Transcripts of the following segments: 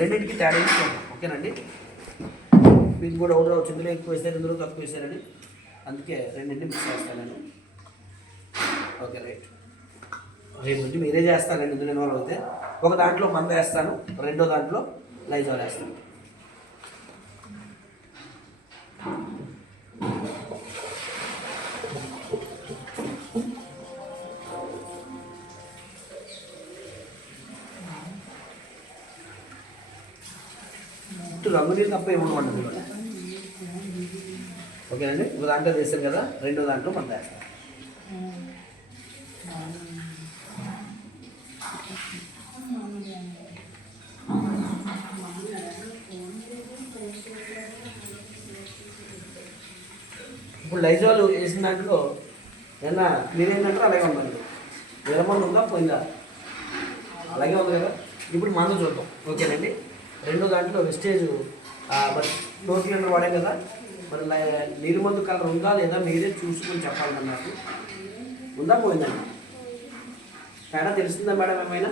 రెండింటికి తేడా చూద్దాం. ఓకేనండి, మీకు కూడా ఒకటి రావచ్చు, ఇందులో ఎక్కువ వేసారు ఇందులో తక్కువ వేసారని, అందుకే రెండింటిని మిక్స్ చేస్తాను నేను. ఓకే రైట్, రేపు నుంచి మీరే చేస్తానండి ఇందులో ఇన్వాల్వ్ అయితే. ఒక దాంట్లో మంద వేస్తాను, రెండో దాంట్లో లైజాల్ వేస్తాను. రంగు నీళ్ళు తప్ప ఏమన్నమాట. ఓకేనండి, ఒక దాంట్లో వేసాను కదా, రెండో దాంట్లో మంద వేస్తాను. ఇప్పుడు లైజాల్ వేసిన దాంట్లో ఏమన్నా క్లీన్ అయిందంటే అలాగే ఉందండి. విరమంది ఉందా పోయిందా, అలాగే ఉంది కదా. ఇప్పుడు మంద చూద్దాం. ఓకేనండి, రెండో దాంట్లో వెస్టేజ్ మరి ఫ్లోర్ క్లీనర్ వాడాం కదా, మరి నీరు మందు కలర్ ఉందా లేదా మీరే చూసుకొని చెప్పాలి నాకు. ఉందా పోయిందండి, తేడా తెలుస్తుందా మేడం ఏమైనా?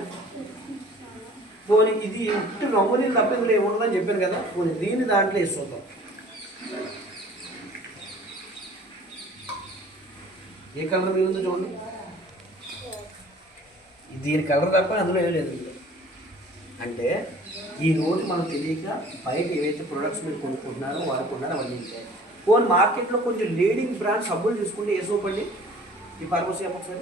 పోనీ ఇది ఇటు రంగు నీళ్ళు తప్ప ఇందులో ఏముండదని చెప్పాను కదా, పోనీ దీన్ని దాంట్లో వేసి చూద్దాం. ఏ కలర్ మీద ఉందో చూడండి, దీని కలర్ తప్ప అందులో ఏం లేదు. అంటే ఈ రోజు మనం తెలియక బయట ఏవైతే ప్రొడక్ట్స్ మీరు కొనుక్కుంటున్నారో వాడుకుంటున్నారో అవన్నీ ఉంటాయి. ఫోన్ మార్కెట్లో కొంచెం లీడింగ్ బ్రాండ్ సబ్బులు చూసుకుంటే ఏ సోప్ అండి, ఈ ఫార్మసీ ఒకసారి